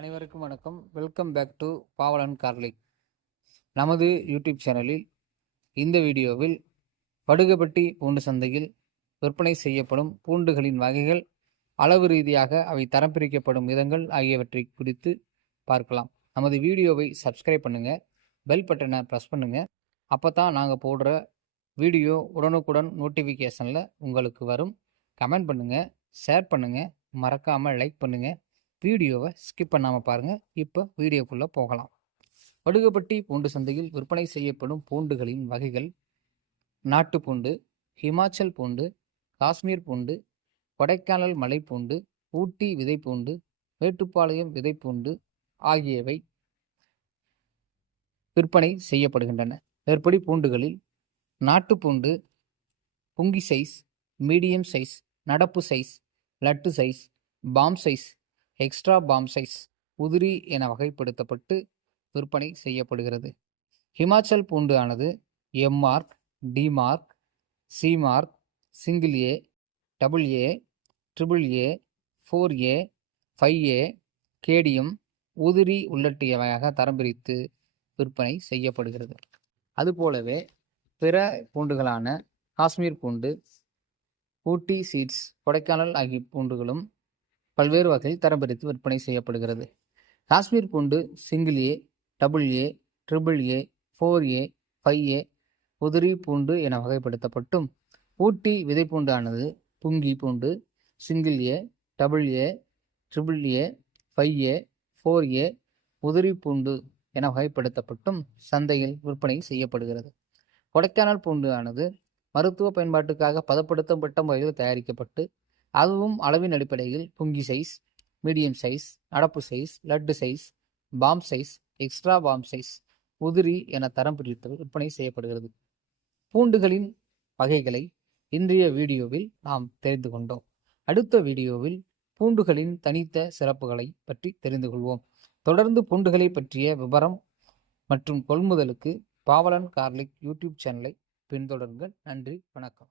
அனைவருக்கும் வணக்கம். Welcome back to Pavalan garlic நமது யூடியூப் சேனலில் இந்த வீடியோவில் படுகப்பட்டி பூண்டு சந்தையில் விற்பனை செய்யப்படும் பூண்டுகளின் வகைகள் அளவு ரீதியாக அவை தரம் பிரிக்கப்படும் விதங்கள் ஆகியவற்றை குறித்து பார்க்கலாம். நமது வீடியோவை சப்ஸ்கிரைப் பண்ணுங்கள் பெல் பட்டனை ப்ரெஸ் பண்ணுங்கள் அப்போ தான் நாங்கள் போடுற வீடியோ உடனுக்குடன் நோட்டிஃபிகேஷனில் உங்களுக்கு வரும். கமெண்ட் பண்ணுங்கள் ஷேர் பண்ணுங்கள் மறக்காமல் லைக் பண்ணுங்கள் வீடியோவை ஸ்கிப் பண்ணாமல் பாருங்கள் இப்போ வீடியோக்குள்ளே போகலாம். வடுகப்பட்டி பூண்டு சந்தையில் விற்பனை செய்யப்படும் பூண்டுகளின் வகைகள் நாட்டு பூண்டு ஹிமாச்சல் பூண்டு காஷ்மீர் பூண்டு கொடைக்கானல் மலைப்பூண்டு ஊட்டி விதைப்பூண்டு மேட்டுப்பாளையம் விதைப்பூண்டு ஆகியவை விற்பனை செய்யப்படுகின்றன. மேற்படி பூண்டுகளில் நாட்டு பூண்டு புங்கி சைஸ் மீடியம் சைஸ் நடப்பு size laddu size bomb size extra bomb size உதிரி என வகைப்படுத்தப்பட்டு விற்பனை செய்யப்படுகிறது. ஹிமாச்சல் பூண்டு ஆனது M mark D mark C mark single A double A triple A four A five A கேடியம் உதிரி உள்ளட்டியவையாக தரம் பிரித்து விற்பனை செய்யப்படுகிறது. அதுபோலவே பிற பூண்டுகளான காஷ்மீர் பூண்டு ஊட்டி சீட்ஸ் கொடைக்கானல் ஆகிய பூண்டுகளும் பல்வேறு வகையில் தரம் பிரித்து விற்பனை செய்யப்படுகிறது. காஷ்மீர் பூண்டு single A double A triple A four A five A உதிரி பூண்டு என வகைப்படுத்தப்பட்டும். ஊட்டி விதை பூண்டானது புங்கி பூண்டு single A double A triple A five A four A உதிரி பூண்டு என வகைப்படுத்தப்பட்டும் சந்தையில் விற்பனை செய்யப்படுகிறது. கொடைக்கானல் பூண்டு ஆனது மருத்துவ பயன்பாட்டுக்காக பதப்படுத்தப்பட்ட முறையில் தயாரிக்கப்பட்டு அதுவும் அளவின் அடிப்படையில் புங்கி சைஸ் மீடியம் சைஸ் நடப்பு size laddu size bomb size extra bomb size உதிரி என தரம் பிரித்து விற்பனை செய்யப்படுகிறது. பூண்டுகளின் வகைகளை இன்றைய வீடியோவில் நாம் தெரிந்து கொண்டோம். அடுத்த வீடியோவில் பூண்டுகளின் தனித்த சிறப்புகளை பற்றி தெரிந்து கொள்வோம். தொடர்ந்து பூண்டுகளை பற்றிய விவரம் மற்றும் கொள்முதலுக்கு பாவலன் கார்லிக் யூடியூப் சேனலை பின்தொடருங்கள். நன்றி வணக்கம்.